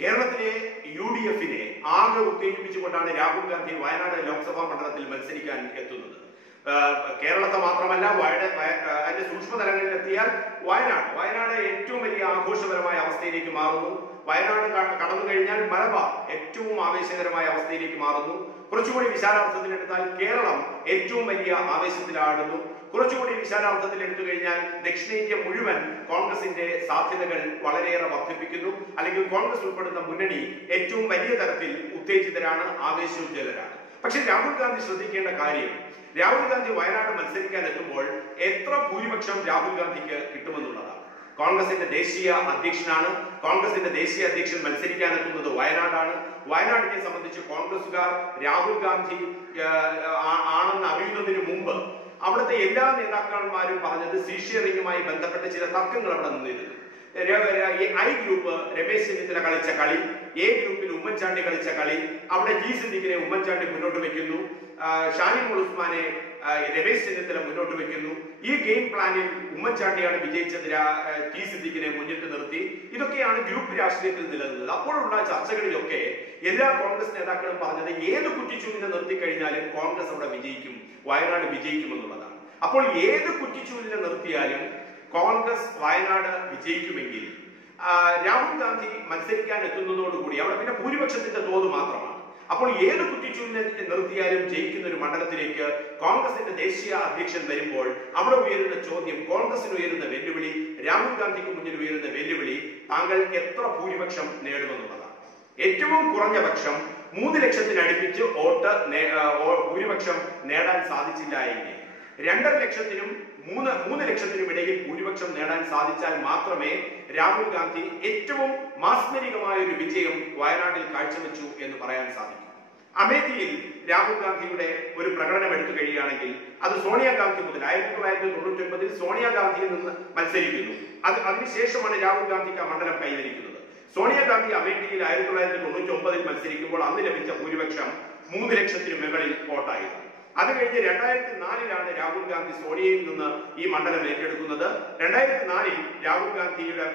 കേരളത്തിലെ U D എഫിനെ ആകെ ഉത്തേജിപ്പിച്ചുകൊണ്ടാണ് രാഹുൽ ഗാന്ധി വയനാട് ലോക്സഭാ മണ്ഡലത്തിൽ മത്സരിക്കാൻ എത്തുന്നത്. കേരളത്തെ മാത്രമല്ല അതിന്റെ സൂക്ഷ്മതലങ്ങളിൽ എത്തിയാൽ വയനാട് വയനാട് ഏറ്റവും വലിയ ആഘോഷപരമായ അവസ്ഥയിലേക്ക് മാറുന്നു. വയനാട് കടന്നു കഴിഞ്ഞാൽ മലബാർ ഏറ്റവും ആവേശകരമായ അവസ്ഥയിലേക്ക് മാറുന്നു. കുറച്ചുകൂടി വിശാലാർത്ഥത്തിൽ എടുത്താൽ കേരളം ഏറ്റവും വലിയ ആവേശത്തിലാടുന്നു. കുറച്ചുകൂടി വിശാലാർത്ഥത്തിൽ എടുത്തു കഴിഞ്ഞാൽ ദക്ഷിണേന്ത്യ മുഴുവൻ കോൺഗ്രസിന്റെ സാധ്യതകൾ വളരെയേറെ വർദ്ധിപ്പിക്കുന്നു. അല്ലെങ്കിൽ കോൺഗ്രസ് ഉൾപ്പെടുന്ന മുന്നണി ഏറ്റവും വലിയ തരത്തിൽ ഉത്തേജിതരാണ് ആവേശോജ്വലരാണ് പക്ഷെ രാഹുൽ ഗാന്ധി ശ്രദ്ധിക്കേണ്ട കാര്യം രാഹുൽ ഗാന്ധി വയനാട് മത്സരിക്കാൻ എത്തുമ്പോൾ എത്ര ഭൂരിപക്ഷം രാഹുൽ ഗാന്ധിക്ക് കിട്ടുമെന്നുള്ളതാണ്. കോൺഗ്രസിന്റെ ദേശീയ അധ്യക്ഷനാണ്. കോൺഗ്രസിന്റെ ദേശീയ അധ്യക്ഷൻ മത്സരിക്കാൻ എത്തുന്നത് വയനാടാണ്. വയനാടിനെ സംബന്ധിച്ച് കോൺഗ്രസുകാർ രാഹുൽ ഗാന്ധി ആണെന്ന് അറിയുന്നതിന് മുമ്പ് അവിടുത്തെ എല്ലാ നേതാക്കന്മാരും പറഞ്ഞത് സീറ്റ് ഷെയറിംഗുമായി ബന്ധപ്പെട്ട ചില തർക്കങ്ങൾ അവിടെ നിന്നിരുന്നു. ഐ ഗ്രൂപ്പ് രമേശ് ചെന്നിത്തല കളിച്ച കളി എ ഗ്രൂപ്പിൽ ഉമ്മൻചാണ്ടി കളിച്ച കളി അവിടെ ജി സിദ്ദിഖിനെ ഉമ്മൻചാണ്ടി മുന്നോട്ട് വെക്കുന്നു ഷാനിമുൾ ഉസ്മാനെ രമേശ് ചെന്നിത്തല മുന്നോട്ട് വെക്കുന്നു. ഈ ഗെയിം പ്ലാനിൽ ഉമ്മൻചാണ്ടിയാണ് വിജയിച്ചത് രാ- ആ, ടി സിദ്ദിഖിനെ മുന്നിട്ട് നിർത്തി. ഇതൊക്കെയാണ് ഗ്രൂപ്പ് രാഷ്ട്രീയത്തിൽ നിലനിന്നത്. അപ്പോഴുള്ള ചർച്ചകളിലൊക്കെ എല്ലാ കോൺഗ്രസ് നേതാക്കളും പറഞ്ഞത് ഏത് കുറ്റിച്ചൂലിനെ നിർത്തി കഴിഞ്ഞാലും കോൺഗ്രസ് അവിടെ വിജയിക്കും വയനാട് വിജയിക്കുമെന്നുള്ളതാണ്. അപ്പോൾ ഏത് കുറ്റിച്ചൂലിനെ നിർത്തിയാലും കോൺഗ്രസ് വയനാട് വിജയിക്കുമെങ്കിൽ രാഹുൽ ഗാന്ധി മത്സരിക്കാൻ എത്തുന്നതോടുകൂടി അവിടെ പിന്നെ ഭൂരിപക്ഷത്തിന്റെ തോത് മാത്രമാണ്. അപ്പോൾ ഏത് കുറ്റിച്ചൂരിനെ നിർത്തിയാലും ജയിക്കുന്ന ഒരു മണ്ഡലത്തിലേക്ക് കോൺഗ്രസിന്റെ ദേശീയ അധ്യക്ഷൻ വരുമ്പോൾ അവിടെ ഉയരുന്ന ചോദ്യം കോൺഗ്രസിന് ഉയരുന്ന വെല്ലുവിളി രാഹുൽ ഗാന്ധിക്ക് മുന്നിൽ ഉയരുന്ന വെല്ലുവിളി താങ്കൾ എത്ര ഭൂരിപക്ഷം നേടുമെന്നുള്ളതാണ്. ഏറ്റവും കുറഞ്ഞ പക്ഷം മൂന്ന് ലക്ഷത്തിനടുപ്പിച്ച് വോട്ട് ഭൂരിപക്ഷം നേടാൻ സാധിച്ചില്ല എങ്കിൽ രണ്ടര ലക്ഷത്തിനും മൂന്ന് മൂന്ന് ലക്ഷത്തിനും ഇടയിൽ ഭൂരിപക്ഷം നേടാൻ സാധിച്ചാൽ മാത്രമേ രാഹുൽ ഗാന്ധി ഏറ്റവും മാസ്മരികമായ ഒരു വിജയം വയനാട്ടിൽ കാഴ്ചവെച്ചു എന്ന് പറയാൻ സാധിക്കും. അമേഠിയിൽ രാഹുൽ ഗാന്ധിയുടെ ഒരു പ്രകടനം എടുത്തു കഴിയുകയാണെങ്കിൽ അത് സോണിയാഗാന്ധി മുതൽ ആയിരത്തി തൊള്ളായിരത്തി തൊണ്ണൂറ്റി ഒൻപതിൽ സോണിയാഗാന്ധിയിൽ നിന്ന് മത്സരിക്കുന്നു. അത് അതിനുശേഷമാണ് രാഹുൽ ഗാന്ധിക്ക് ആ മണ്ഡലം കൈവരിക്കുന്നത്. സോണിയാഗാന്ധി അമേഠിയിൽ ആയിരത്തി തൊള്ളായിരത്തി തൊണ്ണൂറ്റി ഒമ്പതിൽ മത്സരിക്കുമ്പോൾ അന്ന് ലഭിച്ച ഭൂരിപക്ഷം മൂന്ന് ലക്ഷത്തിന് മുകളിൽ വോട്ടായിരുന്നു. അത് കഴിഞ്ഞ് രണ്ടായിരത്തി നാലിലാണ് രാഹുൽ ഗാന്ധി സോണിയയിൽ നിന്ന് ഈ മണ്ഡലം ഏറ്റെടുക്കുന്നത്. രണ്ടായിരത്തി നാലിൽ രാഹുൽ ഗാന്ധിയുടെ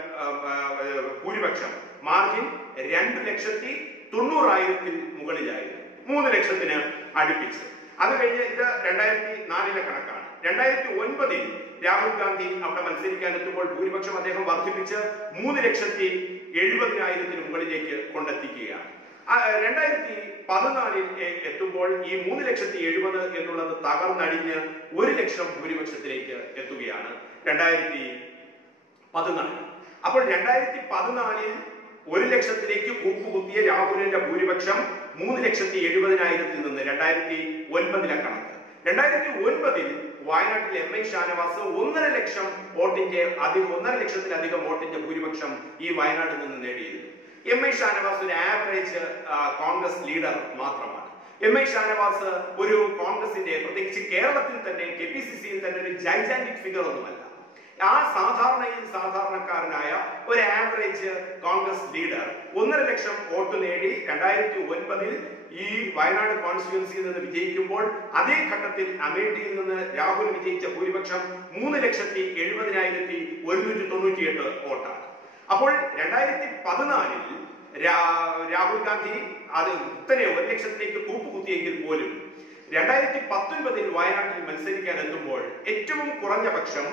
ഭൂരിപക്ഷം. മാർജിൻ രണ്ട് ലക്ഷത്തി തൊണ്ണൂറായിരത്തിൽ മുകളിലായിരുന്നു. മൂന്ന് ലക്ഷത്തിന് അടുപ്പിച്ച്. അത് കഴിഞ്ഞ് ഇത് രണ്ടായിരത്തി നാലിലെ കണക്കാണ്. രണ്ടായിരത്തി ഒൻപതിൽ രാഹുൽ ഗാന്ധി അവിടെ മത്സരിക്കാൻ എത്തുമ്പോൾ ഭൂരിപക്ഷം അദ്ദേഹം വർദ്ധിപ്പിച്ച് മൂന്ന് ലക്ഷത്തി എഴുപതിനായിരത്തിന് മുകളിലേക്ക് കൊണ്ടെത്തിക്കുകയാണ്. രണ്ടായിരത്തി പതിനാലിൽ എത്തുമ്പോൾ ഈ മൂന്ന് ലക്ഷത്തി എഴുപത് എന്നുള്ളത് തകർന്നടിഞ്ഞ് ഒരു ലക്ഷം ഭൂരിപക്ഷത്തിലേക്ക് എത്തുകയാണ് രണ്ടായിരത്തി പതിനാലിൽ അപ്പോൾ രണ്ടായിരത്തി പതിനാലിൽ ഒരു ലക്ഷത്തിലേക്ക് കൂപ്പുകുത്തിയ രാഹുലിന്റെ ഭൂരിപക്ഷം മൂന്ന് ലക്ഷത്തി എഴുപതിനായിരത്തിൽ നിന്ന് രണ്ടായിരത്തി ഒൻപതിലെ കണക്ക്. രണ്ടായിരത്തി ഒൻപതിൽ വയനാട്ടിൽ എം ഐ ഷാനവാസ് ഒന്നര ലക്ഷം വോട്ടിന്റെ അധികം ഒന്നര ലക്ഷത്തിലധികം വോട്ടിന്റെ ഭൂരിപക്ഷം ഈ വയനാട്ടിൽ നിന്ന് നേടിയിരുന്നു. എം ഐ ഷാനവാസ് ഒരു ആവറേജ് കോൺഗ്രസ് ലീഡർ മാത്രമാണ്. എം ഐ ഷാനവാസ് ഒരു കോൺഗ്രസിന്റെ പ്രത്യേകിച്ച് കേരളത്തിൽ തന്നെ കെ പി സി സിയിൽ തന്നെ ഒരു ജൈജാന്റിക് ഫിഗർ ഒന്നുമല്ല. ആ സാധാരണയിൽ സാധാരണക്കാരനായ ഒരു ആവറേജ് കോൺഗ്രസ് ലീഡർ ഒന്നര ലക്ഷം വോട്ട് നേടി രണ്ടായിരത്തി ഒൻപതിൽ ഈ വയനാട് കോൺസ്റ്റിറ്റ്യുവൻസിയിൽ നിന്ന് വിജയിക്കുമ്പോൾ അതേ ഘട്ടത്തിൽ അമേഠിയിൽ നിന്ന് രാഹുൽ വിജയിച്ച ഭൂരിപക്ഷം മൂന്ന് ലക്ഷത്തി എഴുപതിനായിരത്തി ഒരുന്നൂറ്റി തൊണ്ണൂറ്റിയെട്ട് വോട്ടാണ്. അപ്പോൾ രണ്ടായിരത്തി പതിനാലിൽ രാഹുൽ ഗാന്ധി അത് കുത്തനെ ഒരു ലക്ഷത്തിലേക്ക് കൂപ്പുകുത്തിയെങ്കിൽ പോലും രണ്ടായിരത്തി പത്തൊൻപതിൽ വയനാട്ടിൽ മത്സരിക്കാൻ എത്തുമ്പോൾ ഏറ്റവും കുറഞ്ഞ പക്ഷം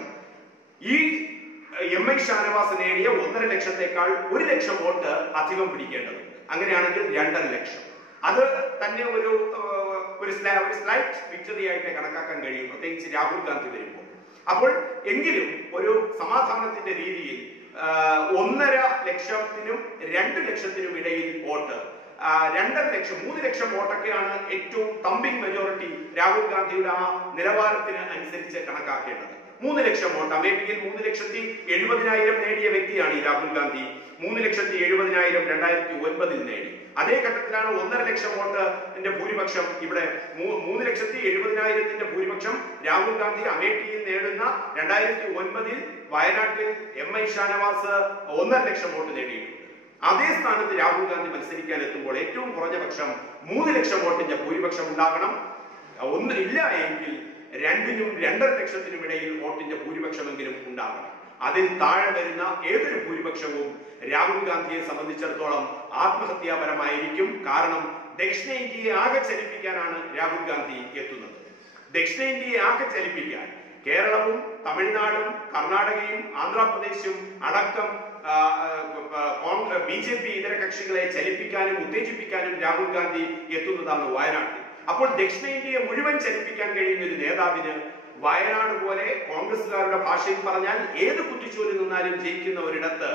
ഈ എം ഐ ഷാനവാസ് നേടിയ ഒന്നര ലക്ഷത്തെക്കാൾ ഒരു ലക്ഷം വോട്ട് അധികം പിടിക്കേണ്ടതുണ്ട്. അങ്ങനെയാണെങ്കിൽ രണ്ടര ലക്ഷം. അത് തന്നെ ഒരു ഒരു സ്ലൈറ്റ് വിക്ടറി ആയിട്ട് കണക്കാക്കാൻ കഴിയും. പ്രത്യേകിച്ച് രാഹുൽ ഗാന്ധി വരുമ്പോൾ. അപ്പോൾ എങ്കിലും ഒരു സമാധാനത്തിന്റെ രീതിയിൽ ഒന്നര ലക്ഷത്തിനും രണ്ട് ലക്ഷത്തിനും ഇടയിൽ വോട്ട്. രണ്ടര ലക്ഷം മൂന്ന് ലക്ഷം വോട്ടൊക്കെയാണ് ഏറ്റവും തമ്പിങ് മെജോറിറ്റി രാഹുൽ ഗാന്ധിയുടെ ആ നിലവാരത്തിന് അനുസരിച്ച് കണക്കാക്കേണ്ടത്. മൂന്ന് ലക്ഷം വോട്ട്. അമേരിക്കയിൽ മൂന്ന് ലക്ഷത്തി എഴുപതിനായിരം നേടിയ വ്യക്തിയാണ് ഈ രാഹുൽ ഗാന്ധി. മൂന്ന് ലക്ഷത്തി എഴുപതിനായിരം രണ്ടായിരത്തി ഒൻപതിൽ നേടി. അതേ ഘട്ടത്തിലാണ് ഒന്നര ലക്ഷം വോട്ടിന്റെ ഭൂരിപക്ഷം ഇവിടെ മൂന്ന് ലക്ഷത്തി എഴുപതിനായിരത്തിന്റെ ഭൂരിപക്ഷം രാഹുൽ ഗാന്ധി അമേഠിയിൽ നേടുന്ന രണ്ടായിരത്തി ഒൻപതിൽ വയനാട്ടിൽ എം ഐ ഷാനവാസ് ഒന്നര ലക്ഷം വോട്ട് നേടിയിട്ടുണ്ട്. അതേ സ്ഥാനത്ത് രാഹുൽ ഗാന്ധി മത്സരിക്കാൻ എത്തുമ്പോൾ ഏറ്റവും കുറഞ്ഞ പക്ഷം മൂന്ന് ലക്ഷം വോട്ടിന്റെ ഭൂരിപക്ഷം ഉണ്ടാകണം. ഒന്ന് ഇല്ല എങ്കിൽ രണ്ടിനും രണ്ടര ലക്ഷത്തിനും ഇടയിൽ വോട്ടിന്റെ ഭൂരിപക്ഷമെങ്കിലും ഉണ്ടാകണം അതിൽ താഴെ വരുന്ന ഏതൊരു ഭൂരിപക്ഷവും രാഹുൽ ഗാന്ധിയെ സംബന്ധിച്ചിടത്തോളം ആത്മഹത്യാപരമായിരിക്കും. കാരണം ദക്ഷിണേന്ത്യയെ ആകെ ചലിപ്പിക്കാനാണ് രാഹുൽ ഗാന്ധി എത്തുന്നത്. ദക്ഷിണേന്ത്യയെ ആകെ ചലിപ്പിക്കാൻ കേരളവും തമിഴ്നാടും കർണാടകയും ആന്ധ്രാപ്രദേശും അടക്കം ബി ജെ പി ഇതര കക്ഷികളെ ചലിപ്പിക്കാനും ഉത്തേജിപ്പിക്കാനും രാഹുൽ ഗാന്ധി എത്തുന്നതാണ് വയനാട്ടിൽ അപ്പോൾ ദക്ഷിണേന്ത്യയെ മുഴുവൻ ചലിപ്പിക്കാൻ കഴിയുന്ന ഒരു നേതാവിന് വയനാട് പോലെ കോൺഗ്രസുകാരുടെ ഭാഷയിൽ പറഞ്ഞാൽ ഏത് കുറ്റിച്ചോലിൽ നിന്നാലും ജയിക്കുന്ന ഒരിടത്ത്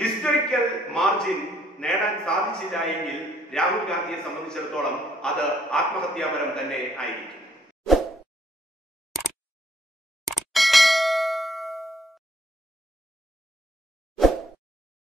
ഹിസ്റ്റോറിക്കൽ മാർജിൻ നേടാൻ സാധിച്ചില്ല എങ്കിൽ രാഹുൽ ഗാന്ധിയെ സംബന്ധിച്ചിടത്തോളം അത് ആത്മഹത്യാപരം തന്നെ ആയിരിക്കും.